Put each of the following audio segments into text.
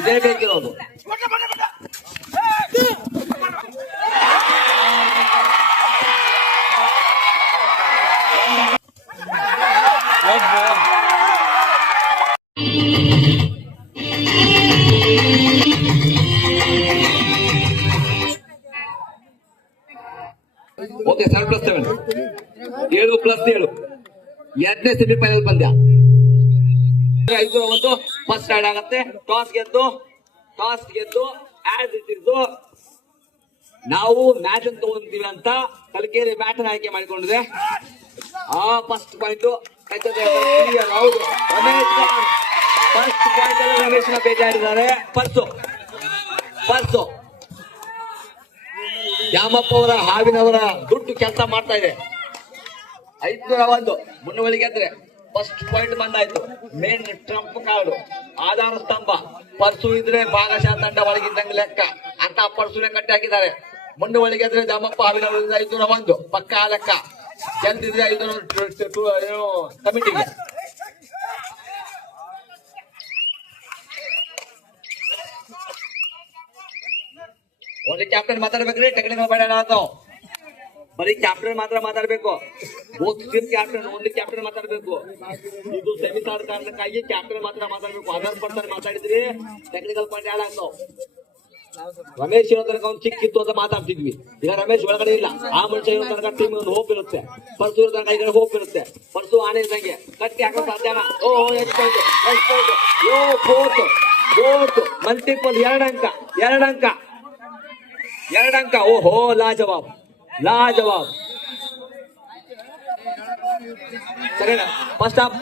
ಇದೇ ಬೇಕಿರೋದು. ಓಕೆ, 7+7 7+7 ಎರಡನೇ ಸೆಮಿಫೈನಲ್ ಪಂದ್ಯ. 5-1 ಫಸ್ಟ್ ರೈಡ್ ಆಗತ್ತೆ. ಟಾಸ್ ಗೆದ್ದು ಆಸ್ ಇಟ್ ಇಸ್ ನಾವು ಮ್ಯಾಚ್ ಅನ್ನು ತಗೊಂಡಿದ್ದೀವಿ ಅಂತ ಕಲಕೇರಿ ಮ್ಯಾಚ್ ಆಯ್ಕೆ ಮಾಡಿಕೊಂಡಿದೆ. ಫಸ್ಟ್ ಪಾಯಿಂಟ್ ಹೌದು, ಫಸ್ಟ್ ಪಾಯಿಂಟ್ ಅಲ್ಲಿ ರಮೇಶ್ ಬೇಜಾರಿದ್ದಾರೆ. ಪರ್ಸು ದ್ಯಾಮಪ್ಪ ಅವರ ಹಾವಿನವರ ದುಡ್ಡು ಕೆಲಸ ಮಾಡ್ತಾ ಇದೆ. 501 ಮುನ್ನುವಳಿಗೆ ಗೆದ್ರೆ ಫಸ್ಟ್ ಪಾಯಿಂಟ್ ಬಂದಾಯ್ತು. ಮೇನ್ ಟ್ರಂಪ್ ಕಾರ್ಡು, ಆಧಾರ ಸ್ತಂಭ ಪರ್ಸು ಇದ್ರೆ ಭಾಗಶಃ ತಂಡ ಒಳಗಿದ್ದಂಗೆ ಲೆಕ್ಕ ಅಂತ ಪರ್ಸುನೆ ಕಟ್ಟಿ ಹಾಕಿದ್ದಾರೆ. ಮುನ್ನುವಳಿಗೆ ಗೆದ್ರೆ ದ್ಯಾಮಪ್ಪ ಹಾವಿನವರಿಂದ 501 ಪಕ್ಕಾ ಲೆಕ್ಕ. ಗೆಲ್ದಿದ್ರೆ 500 ಕಮಿಟಿಗೆ. ಒಂದು ಕ್ಯಾಪ್ಟನ್ ಮಾತಾಡ್ಬೇಕ್ರಿ, ಟೆಕ್ನಿಕಲ್ ಬೇಡ ನಾವು ಬರೀ ಕ್ಯಾಪ್ಟನ್ ಮಾತ್ರ ಮಾತಾಡ್ಬೇಕು. ಕ್ಯಾಪ್ಟನ್ ಒಂದು ಕ್ಯಾಪ್ಟನ್ ಮಾತಾಡ್ಬೇಕು. ಇದು ಸೆಮಿಸಾರ್ ಕಾರಣಕ್ಕಾಗಿ ಕ್ಯಾಪ್ಟನ್ ಮಾತ್ರ ಮಾತಾಡ್ಬೇಕು. ಅದರ್ ಮಾತಾಡಿದ್ರಿ ಟೆಕ್ನಿಕಲ್ ಪಾಯಿಂಟ್ ಯಾರು ಆಗ್ತಾವ್. ರಮೇಶ್ ಇರೋ ತನಕ ಅವ್ನು ಚಿಕ್ಕಿತ್ತು ಅಂತ ಮಾತಾಡ್ತಿದ್ವಿ. ಈಗ ರಮೇಶ್ ಒಳಗಡೆ ಇಲ್ಲ. ಆ ಮನುಷ್ಯ ಇರೋ ತನಕ ಟೀಮ್ ಒಂದು ಹೋಪ್ ಇರುತ್ತೆ. ಪರ್ಸು ಇರೋ ತನಕ ಈಗ ಹೋಪ್ ಇರುತ್ತೆ. ಪರ್ಸು ಆನೆ ಇದ್ದಂಗೆ ಕಟ್ಟಿ ಹಾಕೋ ಸಾಧ್ಯನಾ? ಫೋರ್ತ್ ಮಲ್ಟಿಪಲ್ 2 ಅಂಕ. ಓಹೋ, ಲಾಜವಾಬ್ ಸರಿನಾ? ಫಸ್ಟ್ ಹಾಫ್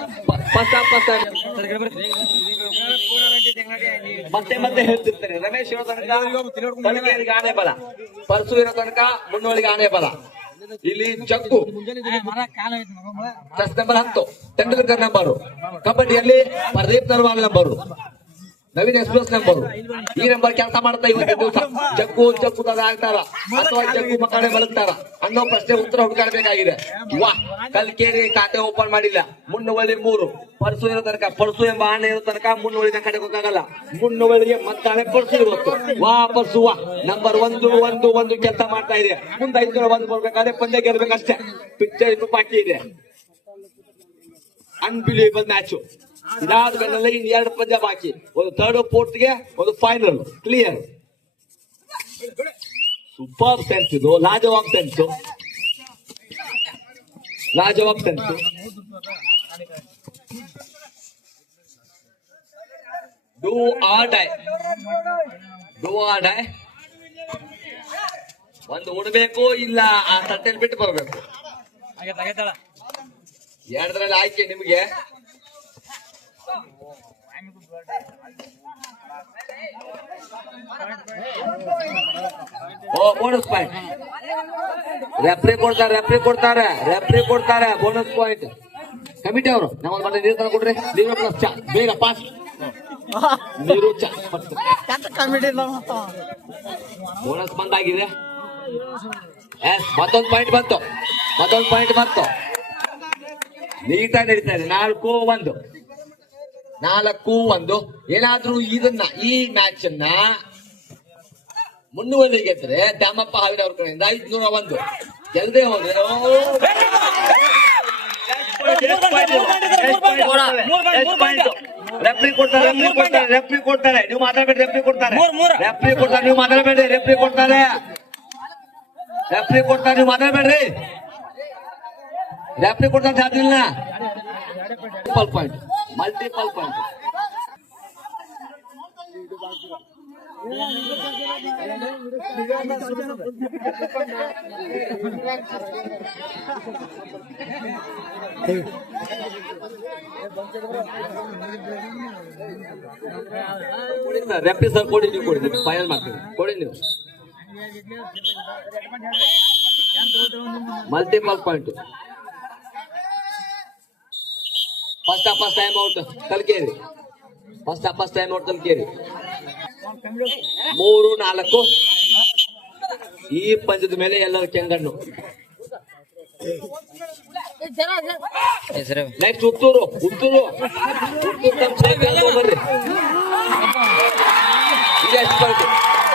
ಮತ್ತೆ ಹೇಳ್ತಿರ್ತಾರೆ. ರಮೇಶ್ ಇರೋ ತನಕ ಕಲಕೇರಿಗೆ ಆನೆ ಬಲ, ಪರ್ಸು ಇರೋ ತನಕ ಮುನ್ನೋಳಿಗೆ ಆನೆ ಬಲ. ಇಲ್ಲಿ ಜಗ್ಗು ಪ್ಲಸ್ ನಂಬರ್ 10, ತೆಂಡೂಲ್ಕರ್ ನಂಬರು. ಕಬಡ್ಡಿಯಲ್ಲಿ Pradeep Narwal number, Naveen express number. ಈ ನಂಬರ್ ಕೆಲಸ ಮಾಡ್ತಾ ಇವತ್ತು ದಿವಸ ಜಗ್ಗು ಆಗ್ತಾರ ಅಥವಾ ಜಗ್ಗು ಮಕ್ಕಳೇ ಬದುಕ್ತಾರ ಅನ್ನೋ ಪ್ರಶ್ನೆ ಉತ್ತರ ಹುಡುಕಾಡಬೇಕಾಗಿದೆ. ಕಲ್ಕೇರಿ ಖಾತೆ ಓಪನ್ ಮಾಡಿಲ್ಲ. ಮುನ್ನುವಳಿ 3 ಪರ್ಸು ಇರೋ ತನಕ, ಪರ್ಸು ಎಂಬ ಆನೆ ಇರೋ ತನಕ ಮುನ್ನುವಳಿನ ಕಡೆ ಹೋಗಲ್ಲ. ಮುನ್ನುವಳಿಗೆ ಮತ್ತಾನೆ ಪರ್ಸು ಇವತ್ತು ಪರ್ಸು ನಂಬರ್ 1 ಕೆಲಸ ಮಾಡ್ತಾ ಇದೆ. ಮುಂದೆ 501 ಬರ್ಬೇಕಾದ್ರೆ ಪಂದ್ಯ ಗೆಲ್ಬೇಕಷ್ಟೇ. ಪಿಕ್ಚರ್ ಇನ್ನು ಬಾಕಿ ಇದೆ. Unbelievable match. ಇದಾದ ಮೇಲೆ ಇನ್ನು 2 ಪಂದ್ಯ ಬಾಕಿ. ಒಂದು 3rd, 4th ಗೆ ಒಂದು ಫೈನಲ್ ಕ್ಲಿಯರ್. ಸೂಪರ್ ಸೆನ್ಸ್ ಇದು, Lajawab sense. Do or die. ಒಂದು ಉಡ್ಬೇಕು, ಇಲ್ಲ ಆ ತಟ್ಟೆಲ್ ಬಿಟ್ಟು ಬರ್ಬೇಕು. 2ರಲ್ಲಿ ಆಯ್ಕೆ ನಿಮಗೆ. ಬೋನಸ್ ಪಾಯಿಂಟ್ ರೆಫ್ರಿ ಕೊಡ್ತಾರೆ. ಬೋನಸ್ ಪಾಯಿಂಟ್ ಕಮಿಟಿ ಅವರು. ನಮ್ಮಲ್ಲಿ ಬಂದ ನೀರು ತಂದು ಕೊಡ್ರಿ. ನೀರು ಪ್ಲಸ್ ಚಾ ಬೇಗ ಪಾಸ್. ನೀರು ಚಾ ಬೋನಸ್ ಬಂದಾಗಿದೆ. ಮತ್ತೊಂದು ಪಾಯಿಂಟ್ ಬಂತು. ನೀಟಾಗಿ ನಡೀತಾ ಇದೆ. 4-1. ಏನಾದ್ರೂ ಈ ಮ್ಯಾಚ್ ಅನ್ನ ಮುನ್ನುವಳಿ ಗೆದ್ರೆ ದ್ಯಾಮಪ್ಪ ಹಾವಿನವ್ರ ಕಡೆಯಿಂದ 501 ಗೆಲ್ಲದೆ ಹೋದ್ರೆ ರೆಫ್ರಿ ಕೊಡ್ತಾರೆ. ನೀವು ಮಾತಾಡಬೇಡಿ. ರೆಫ್ರಿ ಕೊಡ್ತಾರೆ. ನೀವು ಮಾತಾಡಬೇಡ್ರಿ. ರೆಫ್ರಿ ಕೊಡ್ತಾರೆ. ನೀವು ಮಾತಾಡಬೇಡ್ರಿ. ರೆಫ್ರಿ ಕೊಡ್ತಾರೆ ಸಾಧ್ಯ ಇಲ್ಲ. Multiple point. ರೆಫ್ರಿ ಸರ್ ಕೊಡಿ, ನೀವು ಕೊಡಿ, ಫೈನಲ್ ಮಾಡ್ತೀವಿ. ಕೊಡಿ ನೀವು. Multiple point. First time out Kalkeri. 3-4 ಈ ಪಂದ್ಯದ ಮೇಲೆ ಎಲ್ಲರ ಕೆಂಗಣ್ಣು. ನೆಕ್ಸ್ಟ್ ಹುಟ್ಟೂರು ಬರ್ರಿ. ಎಷ್ಟು ಪಾಯಿಂಟ್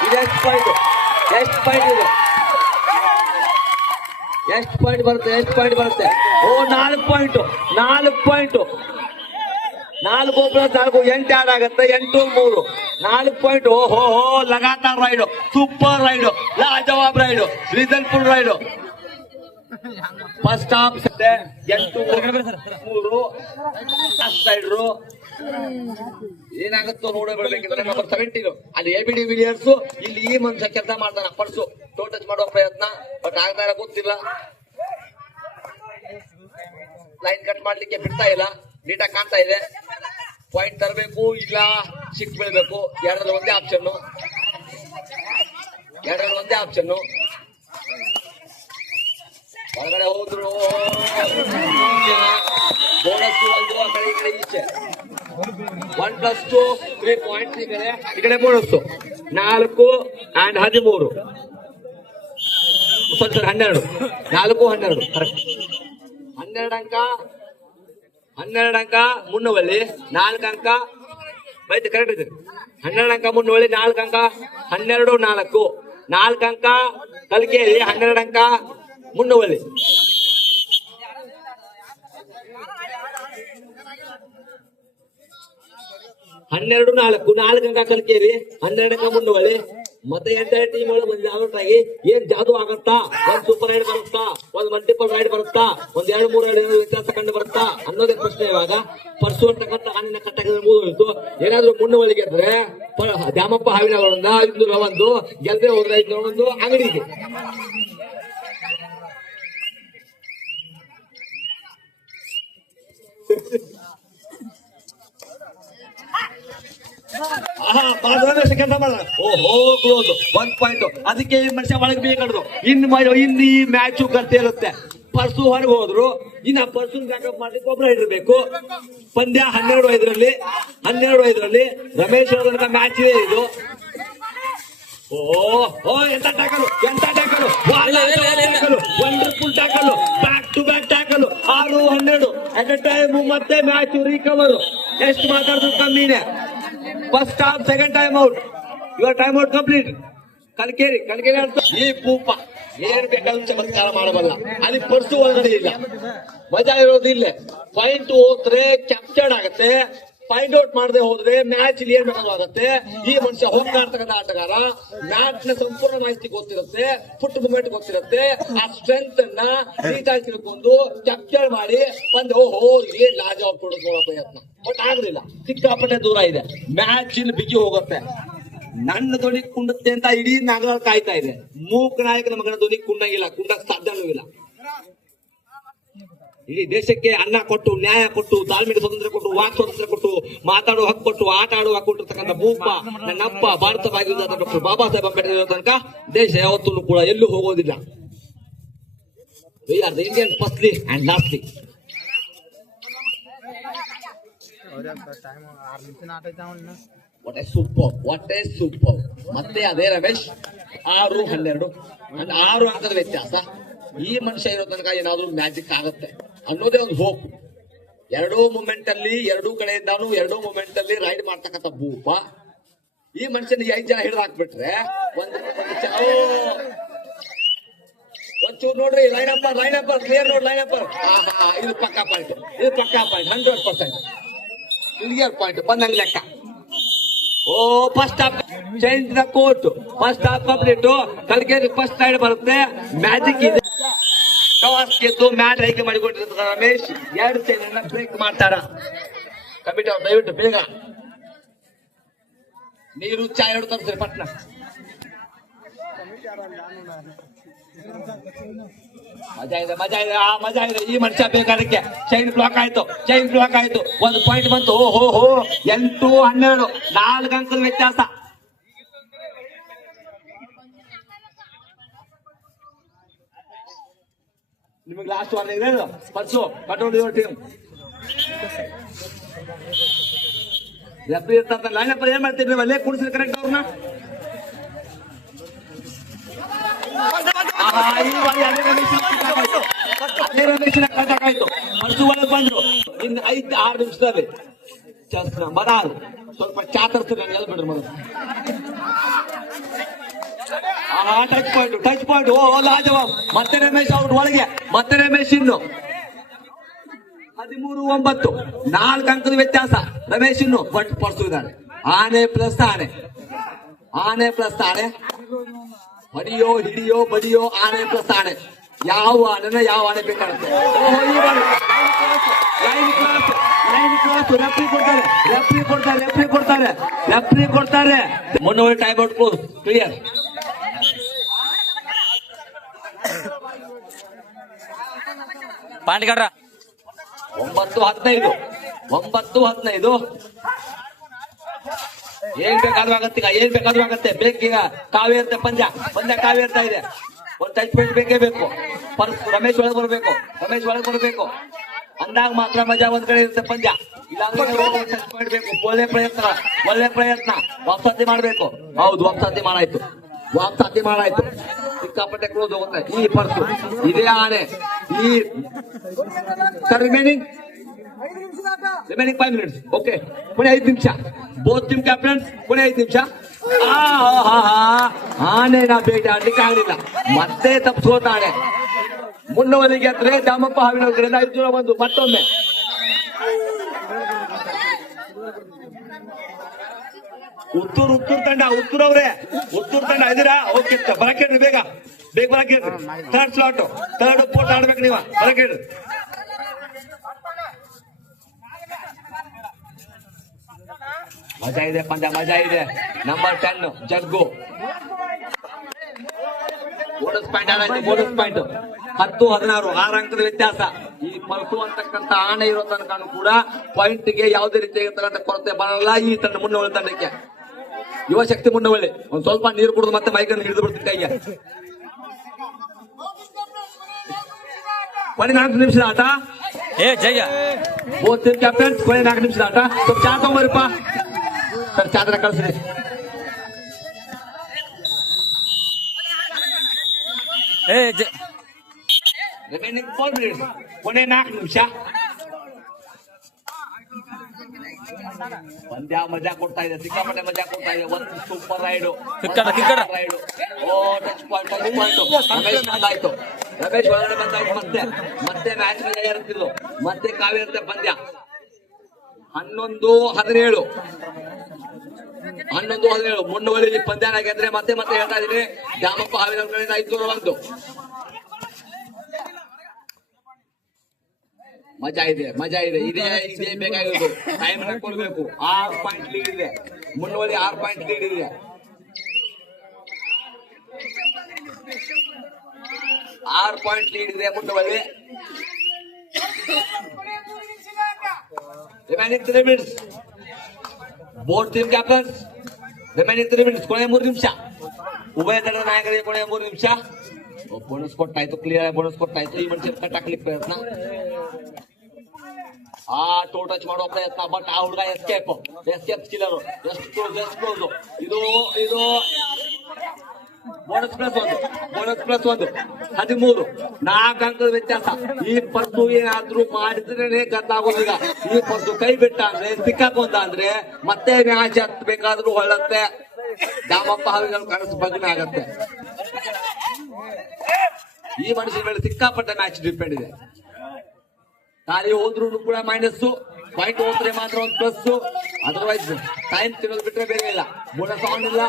ಇದೆಷ್ಟು ಪಾಯಿಂಟ್ ಎಷ್ಟು ಪಾಯಿಂಟ್ ಇದೆ ಎಷ್ಟು ಪಾಯಿಂಟ್ ಬರುತ್ತೆ ಎಷ್ಟು ಪಾಯಿಂಟ್ ಬರುತ್ತೆ ಓ 4 ಪಾಯಿಂಟ್ 4 ಪ್ಲಸ್ 4 8 ಆಡ್ ಆಗುತ್ತೆ 8 3 4 ಪಾಯಿಂಟ್ ಓಹೋ ಲಗಾತಾರ್ ರೈಡು ಸೂಪರ್ ರೈಡು ಲಾಜವಾಬ್ raid resultful raid first half 8 3 ರೈಡ್ರು ಏನಾಗುತ್ತೋ ನೋಡಬೇಕಿದ್ರೆ ನಂಬರ್ 17 ಅಲ್ಲಿ ABD ವಿಲಿಯರ್ಸ್ ಇಲ್ಲಿ ಈ ಮನುಷ್ಯ ಕೆಲಸ ಮಾಡ್ತಾನೆ ಪರ್ಸು ಟಚ್ ಮಾಡುವ ಪ್ರಯತ್ನ ಬಟ್ ಆಗ್ತಾ ಇಲ್ಲ ಗೊತ್ತಿಲ್ಲ ಲೈನ್ ಕಟ್ ಮಾಡ್ಲಿಕ್ಕೆ ಬಿಡ್ತಾ ಇಲ್ಲ ನೀಟಾಗಿ ಕಾಣ್ತಾ ಇದೆ ಪಾಯಿಂಟ್ ತರಬೇಕು ಇಲ್ಲ ಸಿಕ್ ಬೀಳ್ಬೇಕು ಎರಡರಲ್ಲಿ ಒಂದೇ ಆಪ್ಷನ್ ಹೊರಗಡೆ ಹೋದ್ರು ಬೋನಸ್ ಒಂದು ಆ ಕಡೆ ಈ ಕಡೆ ಈಚೆ 1+2 3 ಪಾಯಿಂಟ್ಸ್ ಈ ಕಡೆ ಬೋನಸ್ 4 and 13 12 4 12 ಕರೆಕ್ಟ್ 12 ಅಂಕ ಮುನ್ನವಳ್ಳಿ 4 ಅಂಕ ಬೈತೆ ಕರೆಕ್ಟ್ ಇದೆ 12 ಅಂಕ ಮುನ್ನವಳ್ಳಿ 4 ಅಂಕ 12 4 ಅಂಕ ಕಲ್ಕೇರಿ 12 ಅಂಕ ಮುನ್ನವಳ್ಳಿ ಹನ್ನೆರಡು 4 ಅಂಕ ಕಲ್ಕೇರಿ 12 ಅಂಕ ಮುನ್ನವಳ್ಳಿ ಮತ್ತೆ ಎಂಟೈರ್ ಟೀಮ್ ಒಂದು ಔಟ್ ಆಗಿ ಏನ್ ಜಾದು ಆಗತ್ತಾ ಒಂದ್ ಸೂಪರ್ ರೈಡ್ ಬರುತ್ತಾ ಒಂದ್ ಮಲ್ಟಿಪಲ್ ರೈಡ್ ಬರುತ್ತಾ ಒಂದ್ 2-3 ರೈಡ್ ವ್ಯತ್ಯಾಸ ಕಂಡು ಬರುತ್ತಾ ಅನ್ನೋದೇ ಪ್ರಶ್ನೆ ಇವಾಗ ಪರ್ಸು ಅಂತಕ್ಕಂಥ ಆನಿನ ಕಟ್ಟಾಕಿದ್ರೆ ಮುಗಿದೋಯ್ತು ಏನಾದ್ರೂ ಮುನ್ನವಳ್ಳಿ ಗೆದ್ರೆ ದ್ಯಾಮಪ್ಪ ಹಾವಿನವರಿಂದ ಇಂದು ಒಂದು ಗೆಲ್ದೆ ಹೋದ್ರೆ ಒಂದು ಅಂಗಡಿಗೆ ಕೆಲಸ ಮಾಡ ಓಹೋ ಕ್ಲೋಸ್ 1 ಪಾಯಿಂಟ್ ಅದಕ್ಕೆ ಮನುಷ್ಯ ಒಳಗೆ ಬೇಕಾದ್ರು ಇನ್ನು ಈ ಮ್ಯಾಚು ಕರ್ತೆ ಇರುತ್ತೆ ಪರ್ಸು ಹೊರಗೆ ಹೋದ್ರು ಇನ್ನ ಪರ್ಸು ಬ್ಯಾಕಪ್ ಮಾಡ್ಲಿಕ್ಕೆ ಒಬ್ಬರು ಇರಬೇಕು ಪಂದ್ಯ 12-5 ರಮೇಶ್ ಅವರ ಮ್ಯಾಚ್ ಇದೆ ಇದು ಓ ಎಂತ tackle wonderful tackle back to back tackle 6-12 at a time ಮತ್ತೆ ಮ್ಯಾಚ್ ರಿಕವರ್ ಎಷ್ಟು ಮಾತಾಡಿದ್ರು ಕಮ್ಮಿನೇ first half second time out your time out complete Kalkeri ಈ ಪೂಪ ಏನ್ ಬೇಕಾದ್ರೂ ಚಮತ್ಕಾರ ಮಾಡಬಲ್ಲ ಅಲ್ಲಿ ಪರ್ಸು ಒಳಗಡೆ ಇಲ್ಲ ಮಜಾ ಇರೋದು ಇಲ್ಲೇ ಪಾಯಿಂಟ್ ಹೋದ್ರೆ ಕ್ಯಾಪ್ಚರ್ಡ್ ಆಗುತ್ತೆ ಫೈಂಡ್ ಔಟ್ ಮಾಡದೆ ಹೋದ್ರೆ ಮ್ಯಾಚ್ ಇಲ್ಲಿ ಏನ್ ಬೇಕಾಗುತ್ತೆ ಈ ಮನುಷ್ಯ ಹೋಗ್ತಾ ಇರ್ತಕ್ಕಂಥ ಆಟಗಾರ ಮ್ಯಾಚ್ ನ ಸಂಪೂರ್ಣ ಮಾಹಿತಿ ಗೊತ್ತಿರುತ್ತೆ ಫುಟ್ ಮೂವ್ಮೆಂಟ್ ಗೊತ್ತಿರುತ್ತೆ ಆ ಸ್ಟ್ರೆಂತ್ ಅನ್ನ ನೀಟಾಗಿ ತಿಳ್ಕೊಂಡು ಕ್ಯಾಪ್ಚರ್ ಮಾಡಿ ಬಂದು ಓಹೋ ಇಲ್ಲಿ ಲಾಜವಾಬ್ ಕೊಡೋದು ಪ್ರಯತ್ನ ಬಟ್ ಆಗಲಿಲ್ಲ ಸಿಕ್ಕಾಪಟ್ಟೆ ದೂರ ಇದೆ ಮ್ಯಾಚ್ ಇಲ್ಲಿ ಬಿಗಿ ಹೋಗುತ್ತೆ ನನ್ನ ಧ್ವನಿ ಕುಂಡುತ್ತೆ ಅಂತ ಇಡೀ ನಗರ ಕಾಯ್ತಾ ಇದೆ ಮೂಕ ನಾಯಕನ ಮಗನ ಧ್ವನಿ ಕುಂಡಂಗಿಲ್ಲ ಕುಂಡಕ್ ಸಾಧ್ಯನೂ ಇಲ್ಲ ಇಡೀ ದೇಶಕ್ಕೆ ಅನ್ನ ಕೊಟ್ಟು ನ್ಯಾಯ ಕೊಟ್ಟು ಧಾರ್ಮಿಕ ಸ್ವಾತಂತ್ರ್ಯ ಕೊಟ್ಟು ವಾಕ್ ಸ್ವಾತಂತ್ರ್ಯ ಕೊಟ್ಟು ಮಾತಾಡುವ ಹಕ್ಕು ಕೊಟ್ಟು ಆಟ ಆಡುವ ಹಕ್ಕು ಕೊಟ್ಟಿರ್ತಕ್ಕಂಥ ಭೂಪ ನನ್ನಪ್ಪ ಭಾರತ ಭಾಗ್ಯದ ಡಾಕ್ಟರ್ ಬಾಬಾ ಸಾಹೇಬ್ ಅಂಬೇಡ್ಕರ್ ತನಕ ದೇಶ ಯಾವತ್ತೂ ಕೂಡ ಎಲ್ಲೂ ಹೋಗೋದಿಲ್ಲ we are the Indian firstly and lastly what A super ಮತ್ತೆ ಅದೇ ರಮೇಶ್ 6-12 6 ಅಂಕದ ವ್ಯತ್ಯಾಸ ಈ ಮನುಷ್ಯ ಇರೋ ತನಕ ಏನಾದ್ರೂ ಮ್ಯಾಜಿಕ್ ಆಗುತ್ತೆ ಅನ್ನೋದೇ ಒಂದು ಹೋಪ್ ಎರಡೂ ಮೂಮೆಂಟ್ ಅಲ್ಲಿ ಎರಡೂ ಕಡೆಯಿಂದಾನು ರೈಡ್ ಮಾಡ್ತಕ್ಕಂಥ ಭೂಪ ಈ ಮನುಷ್ಯನ 5 ಜನ ಹಿಡಿದು ಹಾಕ್ಬಿಟ್ರೆ ಒಂಚೂರು ನೋಡ್ರಿ ಲೈನ್ ಅಪ್ ಕ್ಲಿಯರ್ ನೋಡಿ ಲೈನ್ ಅಪ್ ಇದು ಪಕ್ಕಾ ಪಾಯಿಂಟ್ 100% ಕ್ಲಿಯರ್ ಪಾಯಿಂಟ್ ಬಂದಂಗ್ ಲೆಕ್ಕ oh first half change the court first half complete Kalkeri first raid ಬರುತ್ತೆ ಮ್ಯಾಜಿಕ್ ಇದೆ ಟಾಸ್ ಗೆದ್ದು ಮ್ಯಾಚ್ ಆಯ್ಕೆ ಮಾಡಿಕೊಂಡಿರ್ತಾರೆ ರಮೇಶ್ 2 ಚೇಂಜ್ ಬ್ರೇಕ್ ಮಾಡ್ತಾರ ಕಮಿಟಿ ಅವ್ರು ದಯವಿಟ್ಟು ಬೇಗ ನೀರು ಚಾಯ್ ಎರಡು ತರ್ತಾರೆ ಪಟ್ನ ಮಜಾ ಇದೆ ಈ ಮನುಷ್ಯ ಬೇಕಾದಕ್ಕೆ ಚೈನ್ ಬ್ಲಾಕ್ ಆಯ್ತು 1 ಪಾಯಿಂಟ್ ಬಂತು ಓಹೋ 8-12 4 ಅಂಕದ ವ್ಯತ್ಯಾಸ ನಿಮಗೆ ಲಾಸ್ಟ್ ವಾರ್ನಿಂಗ್ ಇದೆ ಪರ್ಸು ಕಂಟ್ರೋಲ್ ಯುವರ್ ಟೀಮ್ ರೆಫ್ರಿ ಇರ್ತಾರೆ ಲೈನ್ ಅಪ್ ಏನ್ ಮಾಡ್ತೀರಿ ಅಲ್ಲೇ ಕುಡಿಸಿ ಕರೆಕ್ಟ್ ಅವ್ರನ್ನ ರಮೇಶಿನ ಕಂಟಾಕಾಯ್ತು ಪರ್ಸು ಒಳಗೆ ಬಂದ್ರು ಇನ್ನು 5-6 ನಿಮಿಷದಲ್ಲಿ ನಂಬರ್ 6 ಸ್ವಲ್ಪ ಚಾತರ್ಸ್ತೀನಿ ನಾನು ಹೇಳ್ಬಿಡ್ರಿ ಮೊದಲು ಟಚ್ ಪಾಯಿಂಟ್ ಓ ಲಾಜವಾಬ್. ಮತ್ತೆ ರಮೇಶ್ ಔಟ್ ಒಳಗೆ, ಮತ್ತೆ ರಮೇಶ್ ಇನ್ನು 13-9 4 ಅಂಕದ ವ್ಯತ್ಯಾಸ. ರಮೇಶ್ ಇನ್ನು ಪಡಿಸಿದ್ದಾರೆ. ಆನೆ ಪ್ಲಸ್ ಆನೆ, ಆನೆ ಪ್ಲಸ್ ಆನೆ, ಹೊಡಿಯೋ ಹಿಡಿಯೋ ಬಡಿಯೋ ಆನೆ ಪ್ಲಸ್ ಆನೆ. ಯಾವ ಆನೆನ ಯಾವ ಆನೆ ಬೇಕಾಗುತ್ತೆ. ರೆಫ್ರಿ ಕೊಡ್ತಾರೆ. ಮುನ್ನೂರು ಟೈಮ್ ಔಟ್ ಕ್ಲೋಸ್ ಕ್ಲಿಯರ್. ಪಾಂಡ್ಗಡ್ರ 9-15 ಏನ್ ಬೇಕಾದ್ರೂ ಆಗತ್ತೆ. ಈಗ ಏನ್ ಬೇಕಾದ್ರೂ ಆಗತ್ತೆ. ಬೇಕೀಗ ಕಾವ್ಯ ಅಂತ ಪಂದ್ಯ ಕಾವ್ಯ ಅಂತ ಇದೆ. ಒಂದು ಟಚ್ ಪಾಯಿಂಟ್ ಬೇಕೇ ಬೇಕು. ರಮೇಶ್ ಒಳಗೆ ಬರಬೇಕು ಅಂದಾಗ ಮಾತ್ರ ಮಜಾ. ಒಂದ್ ಕಡೆ ಇರುತ್ತೆ ಪಂದ್ಯ, ಇಲ್ಲಾಂದ್ರೆ ಟಚ್ ಪಾಯಿಂಟ್ ಬೇಕು. ಒಳ್ಳೆ ಪ್ರಯತ್ನ ವಾಪಸಾತಿ ಮಾಡ್ಬೇಕು. ಹೌದು, ವಾಪಸಾತಿ ಮಾಡಾಯ್ತು. ಸಿಕ್ಕಾಪಟ್ಟೆ ಕ್ಲೋಸ್ ಹೋಗುತ್ತೆ. ಈ ಪರ್ಸು ಇದೇ ಆನೆ. ಈ ರಿಮೈನಿಂಗ್ 5 minutes. ಓಕೆ, ಕೊನೆ 5 ನಿಮಿಷ. ಬೋತ್ ಟೀಮ್ ಕ್ಯಾಪ್ಟನ್ಸ್ ಕೊನೆ 5 ನಿಮಿಷ. ಆನೆನ ಭೇಟಿ ಆಡ್ಲಿಕ್ಕೆ ಆಗಲಿಲ್ಲ. ಮತ್ತೆ ತಪ್ಪಿಸೋತಾನೆ. ಮುನ್ನವರಿಗೆ ಹತ್ರ ದಾಮಪ್ಪ ಹಾವಿನ ಕಡೆಯಿಂದ 5-1 ಮತ್ತೊಮ್ಮೆ. ಉತ್ತೂರು ತಂಡ ಇದೀರಾ? ಓಕೆ, ಬರಕೇಳ್ರಿ ಬೇಗ ಬರಕೇಳ್ರಿ. ಥರ್ಡ್ ಸ್ಲಾಟ್, ಥರ್ಡ್ ಪೋರ್ಟ್ ಆಡ್ಬೇಕು ನೀವು. ಬರಕೇಳ್ರಿ. ಮಜಾ ಇದೆ ಪಂದ್ಯ, ಮಜಾ ಇದೆ. ನಂಬರ್ 10 ಜಗ್ಗು ಬೋನಸ್ ಪಾಯಿಂಟ್ 10-16 6 ಅಂಕದ ವ್ಯತ್ಯಾಸ. ಈ ಪರ್ಸು ಅಂತಕ್ಕಂಥ ಆನೆ ಇರೋ ತನಕ ಕೂಡ ಪಾಯಿಂಟ್ ಗೆ ಯಾವುದೇ ರೀತಿಯಾಗಿರ್ತಕ್ಕಂಥ ಕೊರತೆ ಬರಲ್ಲ ಈ ತಂಡ. ಮುನ್ನವಳ್ಳಿ ತಂಡಕ್ಕೆ ಯುವಶಕ್ತಿ ಮುನ್ನವಳ್ಳಿ ಒಂದ್ ಸ್ವಲ್ಪ ನೀರು ಕುಡಿದು ಮತ್ತೆ ಮೈಕನ್ನು ಹಿಡಿದು ಬಿಡ್ತೀನಿ ಕೈಗೆ. ಕೊನೆ 4 ನಿಮಿಷದ ಆಟ. ಬೋತ್ ಟೀಮ್ ಕ್ಯಾಪ್ಟನ್ಸ್ ಕೊನೆ 4 ನಿಮಿಷದ ಆಟ. ಸ್ವಲ್ಪ ಚಾ ತಗೊಂಬರಿಪ್ಪ ಸರ್, ಚಾದ್ರ ಕಳಿಸ್ರಿ. Remaining 4 minutes. ಕೊನೆ 4 ನಿಮಿಷ. ಪಂದ್ಯ ಮಜಾ ಕೊಡ್ತಾ ಇದೆ, ಸಿಕ್ಕಾಪಟ್ಟೆ ಮಜಾ ಕೊಡ್ತಾ ಇದೆ. ಒಂದು ಸೂಪರ್ ರೈಡು. ಓ ಟಚ್ ಪಾಯಿಂಟ್. ರಮೇಶ್ ಬಂದಾಯ್ತು. ರಮೇಶ್ ಒಳಗಡೆ ಬಂದಾಯ್ತು. ಮತ್ತೆ ಮ್ಯಾಚ್ ಮೇಲೆ ಇರ್ತಿದ್ರು. ಮತ್ತೆ ಕಾವ್ಯ ಇರುತ್ತೆ ಪಂದ್ಯ. 11-17 ಮುನ್ನವಳ್ಳಿ ಪಂದ್ಯನ ಗೆದ್ರೆ ಮತ್ತೆ ಹೇಳ್ತಾ ಇದೀನಿ. ದಾಮಪ್ಪ ಹಾವಿನ ಕಡೆಯಿಂದ 5-1. ಮಜಾ ಇದೆ. ಇದೇ ಬೇಕಾಗಿರೋದು. ಟೈಮ್ ಕೊಡ್ಬೇಕು. 6 ಪಾಯಿಂಟ್ ಲೀಡ್ ಇದೆ ಮುನ್ನವಳ್ಳಿ. 6 ಪಾಯಿಂಟ್ ಲೀಡ್ ಇದೆ. 6 ಪಾಯಿಂಟ್ ಲೀಡ್ ಇದೆ Munnavalli. Remaining 3 minutes. Both team captains remaining 3 minutes. ಕೊನೆ 3 ನಿಮಿಷ. ಉಭಯ ತಂಡದ ನಾಯಕರಿಗೆ ಕೊನೆ 3 ನಿಮಿಷ. ಬೋನಸ್ ಕೊಟ್ಟಾಯ್ತು, ಕ್ಲಿಯರ್ ಬೋನಸ್ ಕೊಟ್ಟಾಯ್ತು. ಈ ಮನುಷ್ಯ ಕಟ್ ಹಾಕ್ಲಿಕ್ಕೆ ಪ್ರಯತ್ನ, ಟೋ ಟಚ್ ಮಾಡುವ ಪ್ರಯತ್ನ. ಬಟ್ ಆ ಹುಡುಗ ಎಸ್ಕೇಪ್ ಸ್ಕಿಲ್ಲರು. ಎಷ್ಟು ಕ್ಲೋಸ್. ಇದು ಬೋನಸ್ ಪ್ಲಸ್ 1 13 4 ಅಂಕದ ವ್ಯತ್ಯಾಸ. ಈ ಪರ್ಸು ಏನಾದ್ರೂ ಮಾಡಿದ್ರೆ ಗದ್ದಾಗೋದಿಲ್ಲ. ಈ ಪರ್ಸು ಕೈ ಬಿಟ್ಟ ಅಂದ್ರೆ ಸಿಕ್ಕಾಕೊಂಡ ಅಂದ್ರೆ ಮತ್ತೆ ಮ್ಯಾಚ್ ಹತ್ಬೇಕಾದ್ರೂ ಹೊಳ್ಳತ್ತೆ. ದಾಮಪ್ಪ ಹಾವಿಗಳು ಕನಸು ಭಗ್ನ ಆಗತ್ತೆ. ಈ ಮನುಷ್ಯನ ಮೇಲೆ ಸಿಕ್ಕಾಪಟ್ಟೆ ಮ್ಯಾಚ್ ಡಿಪೆಂಡ್ ಇದೆ. ಖಾಲಿ ಹೋದ್ರು ಕೂಡ ಮೈನಸ್, ಪಾಯಿಂಟ್ ಹೋದ್ರೆ ಮಾತ್ರ ಒಂದು ಪ್ಲಸ್. ಅದರ್ವೈಸ್ ಟೈಮ್ ತಿನ್ನೋದು ಬಿಟ್ರೆ ಬೇರೆ ಇಲ್ಲ. ಬೋನಸ್ ಆನ್ ಇಲ್ಲ.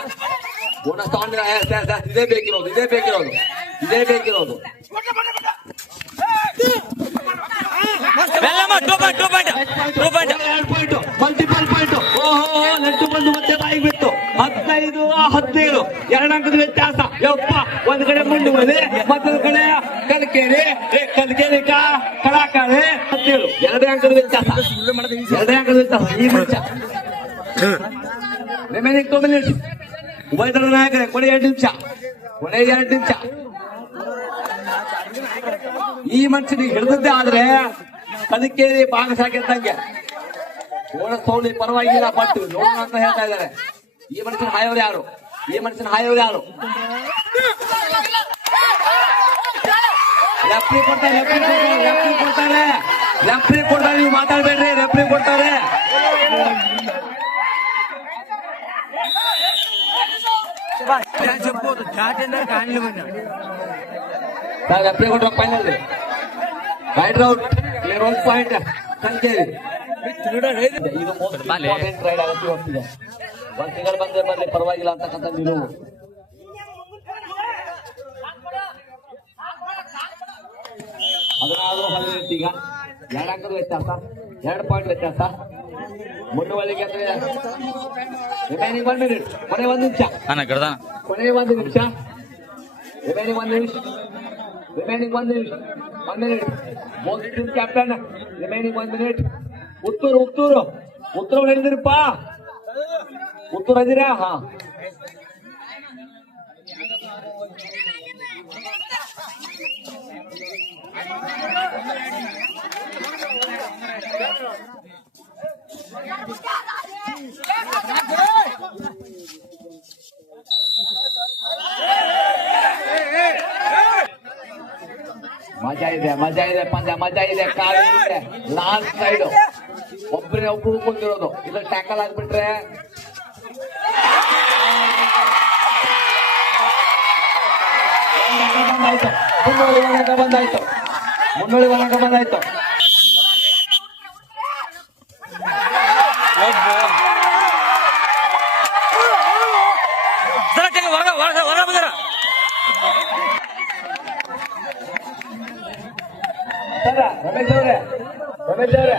ಇದೇ ಬೇಕಿರೋದು. Multiple point. ನೆಟ್ಟು ಬಂದು ಮತ್ತೆ ಬಾಯಿಗೆ ಬಿತ್ತು. 15-17 2 ಅಂಕದ ವ್ಯತ್ಯಾಸ. ಯಪ್ಪ, ಒಂದ್ ಕಡೆ ಮುಂದುವರೆ, ಮತ್ತೊಂದು ಕಡೆ ಕಲಕೇರಿ ಕಲಾಕಾರೆ 17 2 ಅಂಕದ ವ್ಯತ್ಯಾಸ. ಈ ಮನುಷ್ಯ ರಿಮೈನಿಂಗ್ 2 minutes. ಉಭಯ ತಂಡದ ನಾಯಕರೇ ಕೊನೆ 2 ನಿಮಿಷ. ಈ ಮನುಷ್ಯನಿಗೆ ಹಿಡಿದದ್ದೇ ಆದ್ರೆ ಕಲಿಕೇರಿ ಭಾಗಶಾಗಿದ್ದಂಗೆ. ಬೋನಸ್ ತಗೊಳ್ಳಿ ಪರವಾಗಿಲ್ಲ, ಬಟ್ ನೋಡೋಣ ಅಂತ ಹೇಳ್ತಾ ಇದ್ದಾರೆ. ಈ ಮನುಷ್ಯನ ಹಾಯೋರು ಯಾರು? ರೆಫ್ರಿ ಕೊಡ್ತಾರೆ. ನೀವು ಮಾತಾಡ್ಬೇಡ್ರಿ. ರೆಫ್ರಿ ಕೊಡ್ತಾರೆ. ರೆಫ್ರಿ ಕೊಟ್ಟ final right out clear 1 point ಸಂಖ್ಯೆ ಇದು ಮೋಸ್ಟ್ ಇಂಪಾರ್ಟೆಂಟ್ ರೈಡ್ ಆಗುತ್ತೆ ಹೋಗ್ತಿದೆ. ಒಂದು ಸಿಂಗಲ್ ಬಂದ್ರೆ ಬರ್ಲಿ ಪರವಾಗಿಲ್ಲ ಅಂತಕ್ಕಂಥ ನಿಲುವು. ಅದನ್ನಾದ್ರೂ ಹೊಂದಿರುತ್ತೆ. ಈಗ 2 ಅಂಕದ ವ್ಯತ್ಯಾಸ, 2 ಪಾಯಿಂಟ್ ವ್ಯತ್ಯಾಸ. ಮುನ್ನುವಳಿಗೆ ಅಂದ್ರೆ ರಿಮೈನಿಂಗ್ 1 ಮಿನಿಟ್, ಕೊನೆ 1 ನಿಮಿಷ, ಕೊನೆ 1 ನಿಮಿಷ, ರಿಮೈನಿಂಗ್ 1 ನಿಮಿಷ, ರಿಮೈನಿಂಗ್ 1 ನಿಮಿಷ, 1 minute. Most team captain remaining 1 minute. ಉತ್ತರ ಹೇಳಿದಿರಪ್ಪ, ಉತ್ತರ ಇದೀರಾ? ಹಾ, ಮಜಾ ಇದೆ ಪಂದ್ಯ, ಮಜಾ ಇದೆ. ಕಾಲು ಇದೆ ಲಾಸ್ಟ್ ಸೈಡ್, ಒಬ್ರು ಕುಂತಿರೋದು. ಇದು ಟ್ಯಾಕಲ್ ಆಗ್ಬಿಟ್ರೆ ಬಂದಾಯ್ತು, ಮುನ್ನೋಳಿ ಬಂದಾಯ್ತು. ರಮೇಶ್ ಅವರೇ